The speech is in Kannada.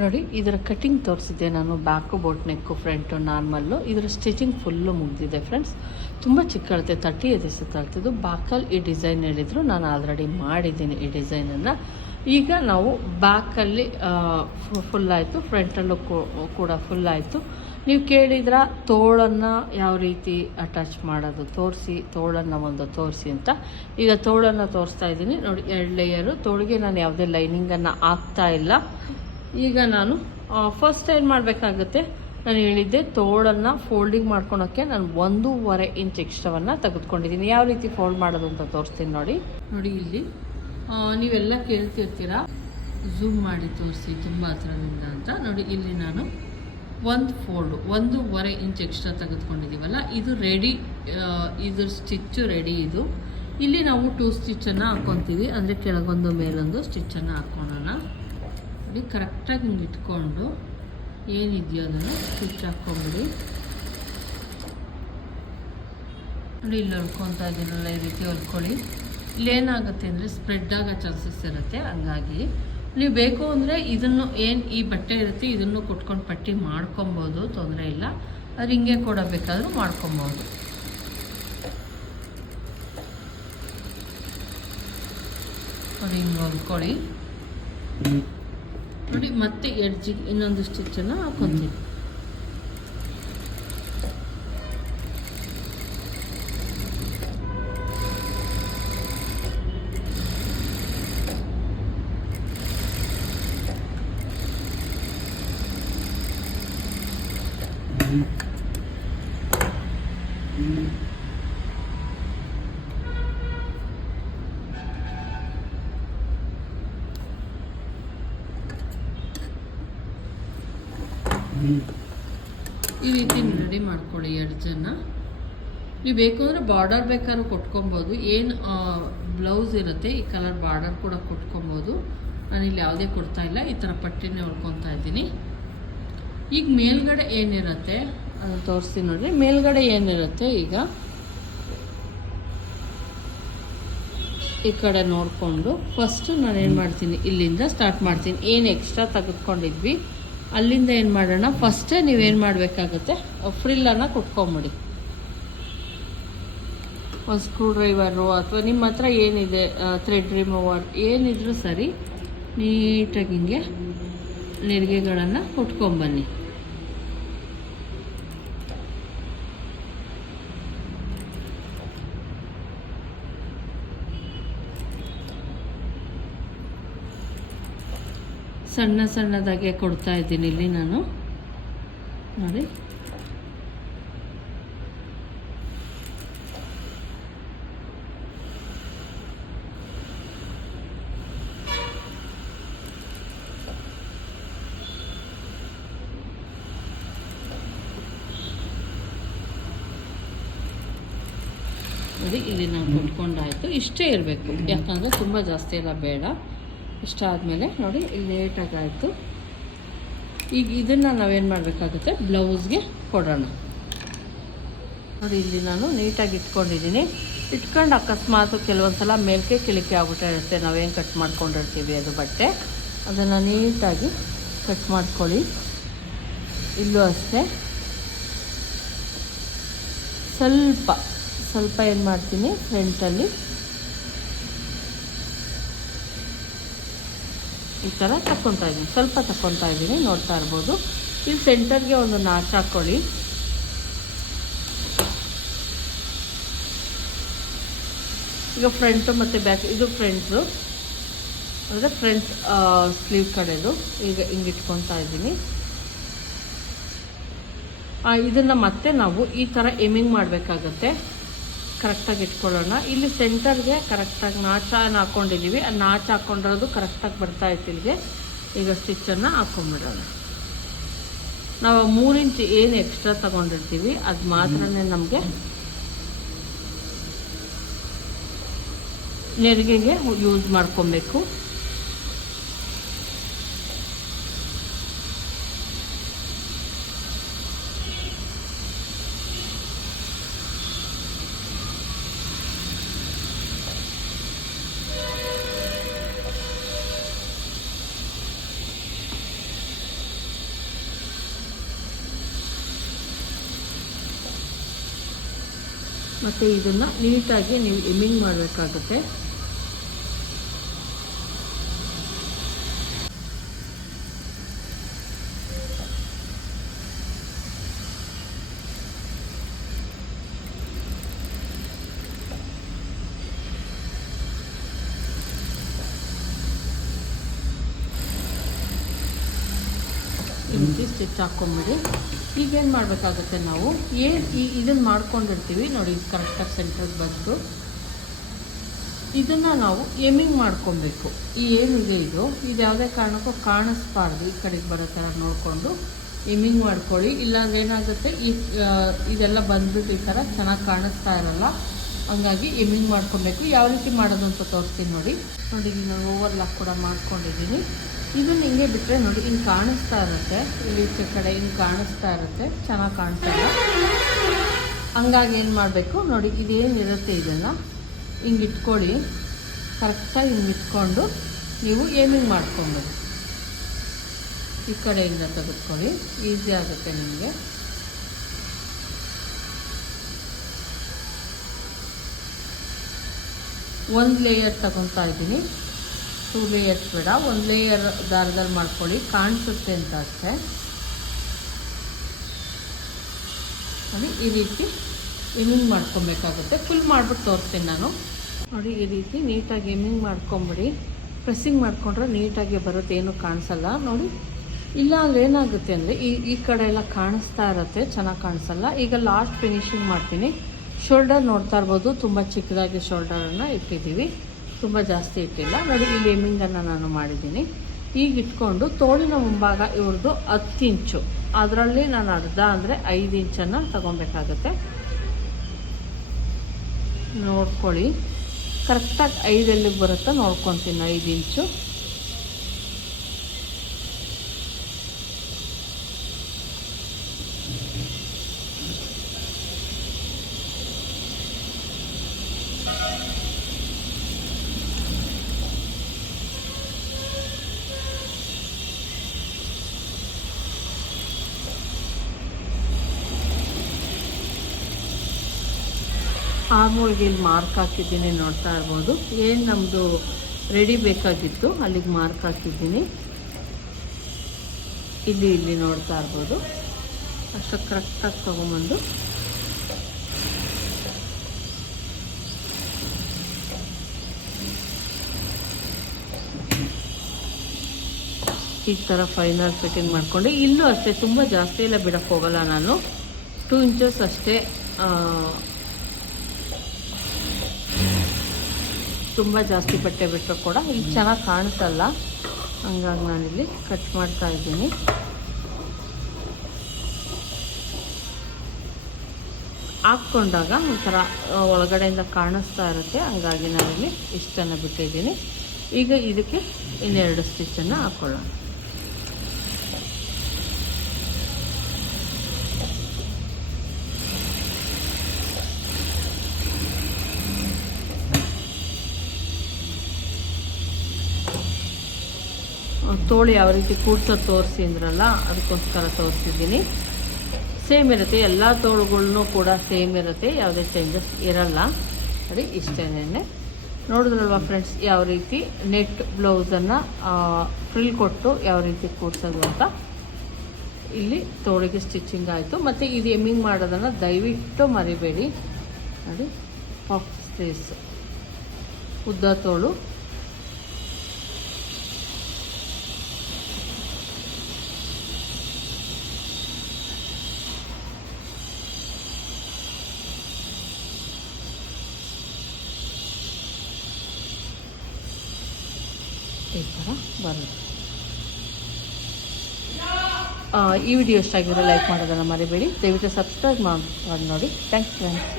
ನೋಡಿ, ಇದರ ಕಟಿಂಗ್ ತೋರಿಸಿದ್ದೆ ನಾನು back boat neck front normal ಇದರ ಸ್ಟಿಚಿಂಗ್ ಫುಲ್ಲು ಮುಗಿದಿದೆ ಫ್ರೆಂಡ್ಸ್ ತುಂಬ ಚಿಕ್ಕ ಅಳತೆ ತರ್ಟಿ ಇದೆ ಸುತ್ತಳ್ತಿದ್ದು ಬ್ಯಾಕಲ್ಲಿ ಈ ಡಿಸೈನ್ ಹೇಳಿದ್ರು, ನಾನು ಆಲ್ರೆಡಿ ಮಾಡಿದ್ದೀನಿ ಈ ಡಿಸೈನನ್ನು ಈಗ ನಾವು ಬ್ಯಾಕಲ್ಲಿ ಫುಲ್ ಆಯಿತು ಫ್ರಂಟಲ್ಲೂ ಕೂಡ ಫುಲ್ ಆಯಿತು. ನೀವು ಕೇಳಿದ್ರ, ತೋಳನ್ನು ಯಾವ ರೀತಿ ಅಟ್ಯಾಚ್ ಮಾಡೋದು? ತೋರಿಸಿ, ತೋಳನ್ನು ಒಂದು ತೋರಿಸಿ ಅಂತ. ಈಗ ತೋಳನ್ನು ತೋರಿಸ್ತಾ ಇದ್ದೀನಿ. ನೋಡಿ, ಎರಡು ಲೇಯರು ತೋಳಿಗೆ ನಾನು ಯಾವುದೇ ಲೈನಿಂಗನ್ನು ಹಾಕ್ತಾ ಇಲ್ಲ. ಈಗ ನಾನು ಫಸ್ಟ್ ಏನು ಮಾಡಬೇಕಾಗುತ್ತೆ? ನಾನು ಹೇಳಿದ್ದೆ ತೋಳನ್ನು ಫೋಲ್ಡಿಂಗ್ ಮಾಡ್ಕೊಳೋಕ್ಕೆ ನಾನು ಒಂದೂವರೆ ಇಂಚ್ ಎಕ್ಸ್ಟ್ರಾವನ್ನು ತೆಗೆದುಕೊಂಡಿದ್ದೀನಿ. ಯಾವ ರೀತಿ ಫೋಲ್ಡ್ ಮಾಡೋದು ಅಂತ ತೋರಿಸ್ತೀನಿ ನೋಡಿ. ನೋಡಿ ಇಲ್ಲಿ ನೀವೆಲ್ಲ ಕೇಳ್ತಿರ್ತೀರಾ? ಝೂಮ್ ಮಾಡಿ ತೋರಿಸಿ ತುಂಬ ಹತ್ರದಿಂದ ಅಂತ. ನೋಡಿ ಇಲ್ಲಿ ನಾನು ಒಂದು ಫೋಲ್ಡು ಒಂದೂವರೆ ಇಂಚ್ ಎಕ್ಸ್ಟ್ರಾ ತೆಗೆದುಕೊಂಡಿದ್ದೀವಲ್ಲ? ಇದು ರೆಡಿ ಇದ್ರ ಸ್ಟಿಚ್ಚು ರೆಡಿ ಇದು. ಇಲ್ಲಿ ನಾವು ಟೂ ಸ್ಟಿಚ್ಚನ್ನು ಹಾಕ್ಕೊತೀವಿ ಅಂದರೆ ಕೆಳಗೊಂದು ಮೇಲೊಂದು ಸ್ಟಿಚ್ಚನ್ನು ಹಾಕ್ಕೊಳ್ಳೋಣ ನೋಡಿ ಕರೆಕ್ಟಾಗಿ ಹಿಂಗೆ ಇಟ್ಕೊಂಡು ಏನಿದೆಯೋ ಅದನ್ನು ಸ್ವಿಚ್ ಹಾಕ್ಕೊಂಬಿಡಿ. ನೋಡಿ, ಇಲ್ಲಿ ಹೊಲ್ಕೊತಾ ಇದ್ದೀನಲ್ಲ ಈ ರೀತಿ ಹೊಲ್ಕೊಳ್ಳಿ ಇಲ್ಲೇನಾಗುತ್ತೆ ಅಂದರೆ ಸ್ಪ್ರೆಡ್ ಆಗೋ ಚಾನ್ಸಸ್ ಇರುತ್ತೆ, ಹಂಗಾಗಿ. ನೀವು ಬೇಕು ಅಂದರೆ ಇದನ್ನು ಏನು ಈ ಬಟ್ಟೆ ಇರುತ್ತೆ, ಇದನ್ನು ಕೊಟ್ಕೊಂಡು ಪಟ್ಟಿ ಮಾಡ್ಕೊಬೋದು, ತೊಂದರೆ ಇಲ್ಲ. ಅದು ಹಿಂಗೆ ಕೊಡಬೇಕಾದ್ರೂ ಮಾಡ್ಕೊಬೋದು. ನೋಡಿ, ಹಿಂಗೆ ಹೊಲ್ಕೊಳ್ಳಿ ನೋಡಿ ಮತ್ತೆ ಎಡ್ಜಿಗೆ ಇನ್ನೊಂದು ಸ್ಟಿಚ್ಚನ್ನು ಹಾಕೊತೀನಿ. ಈ ರೀತಿ ರೆಡಿ ಮಾಡ್ಕೊಳ್ಳಿ ನೀವು ಬೇಕು ಅಂದರೆ ಬಾರ್ಡರ್ ಬೇಕಾದ್ರೂ ಕೊಟ್ಕೊಬೋದು. ಏನು ಬ್ಲೌಸ್ ಇರುತ್ತೆ, ಈ ಕಲರ್ ಬಾರ್ಡರ್ ಕೂಡ ಕೊಟ್ಕೊಬೋದು. ಇಲ್ಲಿ ಯಾವುದೇ ಕೊಡ್ತಾ ಇಲ್ಲ, ಈ ಥರ ಪಟ್ಟಿನೇ ಹೊಡ್ಕೊತಾ ಇದ್ದೀನಿ. ಈಗ ಮೇಲ್ಗಡೆ ಏನಿರುತ್ತೆ, ಅದು ತೋರಿಸ್ತೀನಿ ನೋಡ್ರಿ. ಮೇಲ್ಗಡೆ ಏನಿರುತ್ತೆ ಈಗ? ಈ ಕಡೆ ನೋಡಿಕೊಂಡು. ಫಸ್ಟು ನಾನು ಏನು ಮಾಡ್ತೀನಿ, ಇಲ್ಲಿಂದ ಸ್ಟಾರ್ಟ್ ಮಾಡ್ತೀನಿ. ಏನು ಎಕ್ಸ್ಟ್ರಾ ತೆಗೆದುಕೊಂಡಿದ್ವಿ? ಅಲ್ಲಿಂದ ಏನು ಮಾಡೋಣ? ಫಸ್ಟೇ ನೀವೇನು ಮಾಡಬೇಕಾಗುತ್ತೆ? ಫ್ರಿಲ್ಲನ್ನು ಕುಟ್ಕೊಂಬಿಡಿ. ಒಂದು ಸ್ಕ್ರೂ ಡ್ರೈವರು ಅಥವಾ ನಿಮ್ಮ ಹತ್ರ ಏನಿದೆ ಥ್ರೆಡ್ ರಿಮೂವರ್ ಏನಿದ್ರೂ ಸರಿ, ನೀಟಾಗಿ ಹಿಂಗೆ ನೆರಿಗೆಗಳನ್ನು ಕುಟ್ಕೊಂಬನ್ನಿ. ಸಣ್ಣ ಸಣ್ಣದಾಗೆ ಕೊಡ್ತಾ ಇದ್ದೀನಿ ಇಲ್ಲಿ ನಾನು. ನೋಡಿ. ನೋಡಿ, ಇಲ್ಲಿ ನಾವು ಕೊಟ್ಕೊಂಡಾಯಿತು ಇಷ್ಟೇ ಇರಬೇಕು. ಯಾಕಂದರೆ ತುಂಬ ಜಾಸ್ತಿ ಎಲ್ಲ ಬೇಡ. ಇಷ್ಟ ಆದಮೇಲೆ ನೋಡಿ ಲೇಟಾಗಿ ಆಯಿತು ಈಗ ಇದನ್ನು ನಾವೇನು ಮಾಡಬೇಕಾಗುತ್ತೆ? ಬ್ಲೌಸ್ಗೆ ಕೊಡೋಣ. ನೋಡಿ ಇಲ್ಲಿ ನಾನು ನೀಟಾಗಿ ಇಟ್ಕೊಂಡಿದ್ದೀನಿ. ಇಟ್ಕೊಂಡು ಅಕಸ್ಮಾತ್ ಕೆಲವೊಂದು ಸಲ ಮೇಲ್ಕೆ ಕಿಳಿಕೆ ಆಗ್ಬಿಟ್ಟಿರುತ್ತೆ ನಾವೇನು ಕಟ್ ಮಾಡ್ಕೊಂಡಿರ್ತೀವಿ ಅದು ಬಟ್ಟೆ. ಅದನ್ನು ನೀಟಾಗಿ ಕಟ್ ಮಾಡ್ಕೊಳ್ಳಿ. ಇಲ್ಲೂ ಅಷ್ಟೇ. ಸ್ವಲ್ಪ ಸ್ವಲ್ಪ ಏನು ಮಾಡ್ತೀನಿ? ಫ್ರಂಟಲ್ಲಿ ಈ ಥರ ತಗೊತಾ ಇದ್ದೀನಿ. ಸ್ವಲ್ಪ ತಗೊತಾ ಇದ್ದೀನಿ, ನೋಡ್ತಾ ಇರ್ಬೋದು. ಇಲ್ಲಿ ಸೆಂಟರ್ಗೆ ಒಂದು ನಾಚ್ ಹಾಕ್ಕೊಳ್ಳಿ ಈಗ ಫ್ರಂಟು ಮತ್ತು ಬ್ಯಾಕ್ ಇದು ಫ್ರಂಟ್ಸು ಅಂದರೆ ಫ್ರಂಟ್ ಸ್ಲೀವ್ ಕಡೆದು ಈಗ ಹಿಂಗೆ ಇಟ್ಕೊತಾ ಇದ್ದೀನಿ. ಇದನ್ನು ಮತ್ತೆ ನಾವು ಈ ಥರ ಎಮಿಂಗ್ ಮಾಡಬೇಕಾಗತ್ತೆ. ಕರೆಕ್ಟಾಗಿ ಇಟ್ಕೊಳ್ಳೋಣ. ಇಲ್ಲಿ ಸೆಂಟರ್ಗೆ ಕರೆಕ್ಟಾಗಿ ನಾಚನ ಹಾಕೊಂಡಿದ್ದೀವಿ ಆ ನಾಚ ಹಾಕ್ಕೊಂಡಿರೋದು ಕರೆಕ್ಟಾಗಿ ಬರ್ತಾ ಇತ್ತು ಇಲ್ಲಿಗೆ. ಈಗ ಸ್ಟಿಚ್ಚನ್ನು ಹಾಕೊಂಡ್ಬಿಡೋಣ. ನಾವು ಮೂರು ಏನು ಎಕ್ಸ್ಟ್ರಾ ತಗೊಂಡಿರ್ತೀವಿ. ಅದು ಮಾತ್ರನೇ ನಮಗೆ ನೆರಿಗೆಗೆ ಯೂಸ್ ಮಾಡ್ಕೊಬೇಕು. ಮತ್ತು ಇದನ್ನು ನೀಟಾಗಿ ನೀವು ಎಮ್ಮಿಂಗ್ ಮಾಡಬೇಕಾಗುತ್ತೆ. ರೀತಿ ಸ್ಟಿಚ್ ಹಾಕ್ಕೊಂಬಿಡಿ ಈಗೇನು ಮಾಡಬೇಕಾಗುತ್ತೆ ನಾವು ಏನು ಇದನ್ನು ಮಾಡ್ಕೊಂಡಿರ್ತೀವಿ ನೋಡಿ ಕರೆಕ್ಟಾಗಿ ಸೆಂಟ್ರಿಗೆ ಬಂದು ಇದನ್ನು ನಾವು ಎಮಿಂಗ್ ಮಾಡ್ಕೊಬೇಕು ಈ ಏನಿದೆ ಇದು ಇದು ಯಾವುದೇ ಕಾರಣಕ್ಕೂ ಕಾಣಿಸ್ಬಾರ್ದು ಈ ಕಡೆಗೆ ಬರೋ ಥರ ನೋಡಿಕೊಂಡು ಎಮಿಂಗ್ ಮಾಡ್ಕೊಳ್ಳಿ ಇಲ್ಲಾಂದ್ರೆ ಏನಾಗುತ್ತೆ ಈ ಇದೆಲ್ಲ ಬಂದ್ಬಿಟ್ಟು ಈ ಥರ ಚೆನ್ನಾಗಿ ಕಾಣಿಸ್ತಾ ಇರಲ್ಲ ಹಂಗಾಗಿ ಎಮಿಂಗ್ ಮಾಡ್ಕೊಬೇಕು ಯಾವ ರೀತಿ ಮಾಡೋದು ಅಂತ ತೋರಿಸ್ತೀನಿ ನೋಡಿ ನೋಡಿ ನಾನು ಓವರ್ಲಾಕ್ ಕೂಡ ಮಾಡ್ಕೊಂಡಿದ್ದೀನಿ ಇದನ್ನ ಹಿಂಗೆ ಬಿಟ್ಟರೆ ನೋಡಿ ಹಿಂಗೆ ಕಾಣಿಸ್ತಾ ಇರುತ್ತೆ. ಇಲ್ಲಿ ಕಡೆ ಹಿಂಗೆ ಕಾಣಿಸ್ತಾ ಇರುತ್ತೆ. ಚೆನ್ನಾಗಿ ಕಾಣಿಸ್ತಾ ಇಲ್ಲ ಹಂಗಾಗಿ ಏನು ಮಾಡಬೇಕು? ನೋಡಿ ಇದೇನಿರುತ್ತೆ ಇದನ್ನು ಹಿಂಗೆ ಇಟ್ಕೊಳ್ಳಿ. ಕರೆಕ್ಟಾಗಿ ಹಿಂಗೆ ಇಟ್ಕೊಂಡು ನೀವು ಏಮಿಂಗ್ ಮಾಡ್ಕೊಬೋದು? ಈ ಕಡೆಯಿಂದ ತೆಗೆದುಕೊಳ್ಳಿ. ಈಸಿ ಆಗುತ್ತೆ ನಿಮಗೆ. ಒಂದು ಲೇಯರ್ ತಗೊತಾ ಇದ್ದೀನಿ. ಟೂ ಲೇಯರ್ಸ್ ಬೇಡ. ಒಂದು ಲೇಯರ್ ದಾರದಲ್ಲಿ ಮಾಡ್ಕೊಳ್ಳಿ. ಕಾಣಿಸುತ್ತೆ ಅಂತ ಅಷ್ಟೇ. ನೋಡಿ, ಈ ರೀತಿ ಎಮಿಂಗ್ ಮಾಡ್ಕೊಬೇಕಾಗುತ್ತೆ. ಫುಲ್ ಮಾಡ್ಬಿಟ್ಟು ತೋರಿಸ್ತೀನಿ ನಾನು. ನೋಡಿ, ಈ ರೀತಿ ನೀಟಾಗಿ ಎಮಿಂಗ್ ಮಾಡ್ಕೊಂಬಿಡಿ. ಪ್ರೆಸ್ಸಿಂಗ್ ಮಾಡಿಕೊಂಡ್ರೆ ನೀಟಾಗಿ ಬರುತ್ತೆ. ಏನೂ ಕಾಣಿಸಲ್ಲ. ನೋಡಿ, ಇಲ್ಲ ಅಂದ್ರೆ ಏನಾಗುತ್ತೆ ಅಂದರೆ, ಈ ಈ ಕಡೆ ಎಲ್ಲ ಕಾಣಿಸ್ತಾ ಇರುತ್ತೆ. ಚೆನ್ನಾಗಿ ಕಾಣಿಸಲ್ಲ. ಈಗ ಲಾಸ್ಟ್ ಫಿನಿಶಿಂಗ್ ಮಾಡ್ತೀನಿ. ಶೋಲ್ಡರ್ ನೋಡ್ತಾ ಇರ್ಬೋದು. ತುಂಬ ಚಿಕ್ಕದಾಗಿ ಶೋಲ್ಡರನ್ನು ಇಟ್ಟಿದ್ದೀವಿ. ತುಂಬ ಜಾಸ್ತಿ ಇಟ್ಟಿಲ್ಲ. ನೋಡಿ ಈ ಲೇಮಿಂಗನ್ನು ನಾನು ಮಾಡಿದ್ದೀನಿ. ಈಗ ಇಟ್ಕೊಂಡು ತೋಳಿನ ಮುಂಭಾಗ ಇವ್ರದ್ದು ಹತ್ತು ಇಂಚು. ಅದರಲ್ಲಿ ನಾನು ಅರ್ಧ ಅಂದರೆ ಐದು ಇಂಚನ್ನು ತಗೊಬೇಕಾಗತ್ತೆ. ನೋಡ್ಕೊಳ್ಳಿ. ಕರೆಕ್ಟಾಗಿ ಐದು ಎಲ್ಲಿಗೆ ಬರುತ್ತೋ ನೋಡ್ಕೊತೀನಿ. ಐದು ಇಂಚು. ಆರ್ಮೋಲ್ಗೆ ಇಲ್ಲಿ ಮಾರ್ಕ್ ಹಾಕಿದ್ದೀನಿ ನೋಡ್ತಾ ಇರ್ಬೋದು. ಏನು ನಮ್ಮದು ರೆಡಿ ಬೇಕಾಗಿತ್ತು, ಅಲ್ಲಿಗೆ ಮಾರ್ಕ್ ಹಾಕಿದ್ದೀನಿ. ಇಲ್ಲಿ ಇಲ್ಲಿ ನೋಡ್ತಾ ಇರ್ಬೋದು. ಅಷ್ಟು ಕರೆಕ್ಟಾಗಿ ತೊಗೊಂಬಂದು. ಈ ಥರ ಫೈನಲ್ ಫಿಟ್ಟಿಂಗ್ ಮಾಡಿಕೊಂಡು, ಇಲ್ಲೂ ಅಷ್ಟೇ, ತುಂಬ ಜಾಸ್ತಿ ಎಲ್ಲ ಬಿಡೋಕ್ಕೆ ಹೋಗಲ್ಲ ನಾನು. ಟೂ ಇಂಚಸ್ ಅಷ್ಟೇ ತುಂಬ ಜಾಸ್ತಿ ಬಟ್ಟೆ ಬಿಟ್ಟರು ಕೂಡ ಇಲ್ಲಿ ಚೆನ್ನಾಗಿ ಕಾಣಿಸಲ್ಲ. ಹಂಗಾಗಿ ನಾನಿಲ್ಲಿ ಕಟ್ ಮಾಡ್ತಾ ಇದ್ದೀನಿ. ಹಾಕ್ಕೊಂಡಾಗ ಒಂಥರ ಒಳಗಡೆಯಿಂದ ಕಾಣಿಸ್ತಾ ಇರುತ್ತೆ. ಹಂಗಾಗಿ ನಾನಿಲ್ಲಿ ಇಷ್ಟನ್ನು ಬಿಟ್ಟಿದ್ದೀನಿ. ಈಗ ಇದಕ್ಕೆ ಇನ್ನೆರಡು ಸ್ಟಿಚ್ಚನ್ನು ಹಾಕ್ಕೊಳ್ಳೋಣ ತೋಳು ಯಾವ ರೀತಿ ಕೂಡ್ಸೋದು ತೋರಿಸಿ ಅಂದ್ರಲ್ಲ, ಅದಕ್ಕೋಸ್ಕರ ತೋರಿಸಿದ್ದೀನಿ. ಸೇಮ್ ಇರುತ್ತೆ, ಎಲ್ಲ ತೋಳುಗಳ್ನೂ ಕೂಡ ಸೇಮ್ ಇರುತ್ತೆ, ಯಾವುದೇ ಚೇಂಜಸ್ ಇರಲ್ಲ. ನೋಡಿ ಇಷ್ಟೇನೆ ನೋಡಿದ್ರಲ್ವ ಫ್ರೆಂಡ್ಸ್ ಯಾವ ರೀತಿ ನೆಟ್ ಬ್ಲೌಸನ್ನು ಫ್ರಿಲ್ ಕೊಟ್ಟು ಯಾವ ರೀತಿ ಕೂಡ್ಸೋದು ಅಂತ. ಇಲ್ಲಿ ತೋಳಿಗೆ ಸ್ಟಿಚಿಂಗ್ ಆಯಿತು. ಮತ್ತು ಇದು ಎಮ್ಮಿಂಗ್ ಮಾಡೋದನ್ನು ದಯವಿಟ್ಟು ಮರಿಬೇಡಿ. ನೋಡಿ ಪಫ್ ಸ್ಟೇಸ್ ಉದ್ದ ತೋಳು. ಈ ಥರ ಬರುತ್ತೆ. ಈ ವಿಡಿಯೋ ಇಷ್ಟ ಆಗಿರೋ ಲೈಕ್ ಮಾಡೋದನ್ನು ಮರಿಬೇಡಿ. ದಯವಿಟ್ಟು ಸಬ್ಸ್ಕ್ರೈಬ್ ಮಾಡಿ ನೋಡಿ ಥ್ಯಾಂಕ್ಸ್ ಫ್ರೆಂಡ್ಸ್